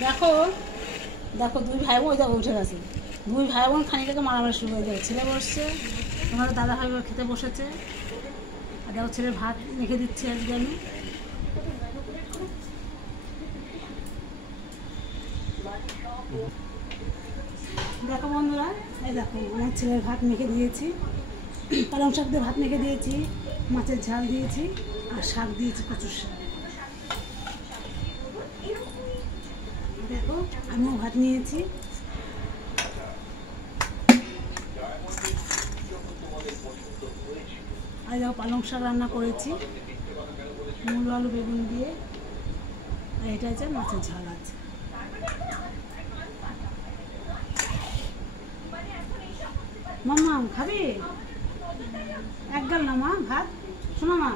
দেখো দেখো দুই ভাই বোন ওই দেখো উঠে গেছে। দুই ভাই বোন খানিকটাকে মারামারি শুরু হয়ে যাবে। ছেলে বসছে, তোমাদের দাদা ভাই খেতে বসেছে, আর দেখো ছেলে ভাত মেখে দিচ্ছে আজকে আমি। দেখো বন্ধুরা, এই দেখো আমার ছেলের ভাত মেখে দিয়েছি, পালং শাক দিয়ে ভাত মেখে দিয়েছি, মাছের ঝাল দিয়েছি, আর শাক দিয়েছি কচুর শাক। দেখো আমিও ভাত নিয়েছি। আর দেখো পালং শাক রান্না করেছি মূলো আলু বেগুন দিয়ে, আর এটা হচ্ছে মাছের ঝাল আছে। মাম্মা খাবি? এক গাল না মা ভাত, শোনো মা।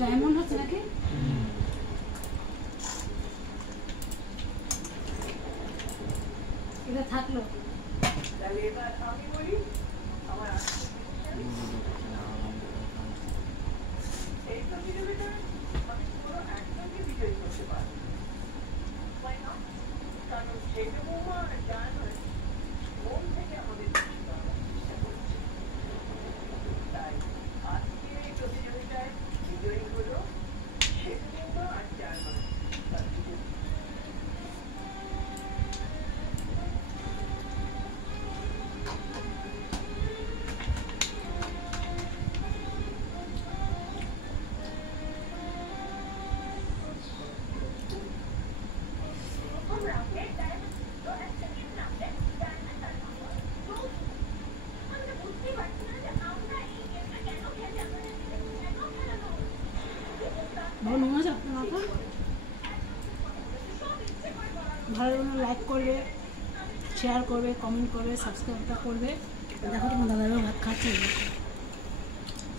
ডায়মন্ড হচ্ছে নাকি? এটা থাকলো। ভালো লাইক করবে, শেয়ার করবে, কমেন্ট করবে, সাবস্ক্রাইবটা করবে। দেখো তোমার দাদাভাইও ভাত খাচ্ছে,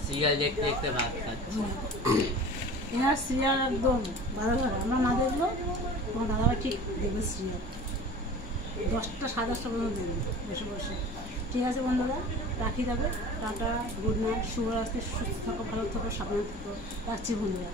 সিরিয়াল দেখতে দেখতে ভাত খাচ্ছে। এনার সিরিয়াল একদম ভালো ভালো, আমরা না দেখলো তোমার দাদাভাই ঠিক দেখবে সিরিয়াল 10টা 10:30 পর্যন্ত দেখবে বসে বসে। ঠিক আছে বন্ধুরা, রাখি যাবে। টাটা, গুড নাইট, শুভরাত্রি, সুস্থ থাকো, ভালো থাকো, সাবধানে থাকো। রাখছি বন্ধুরা।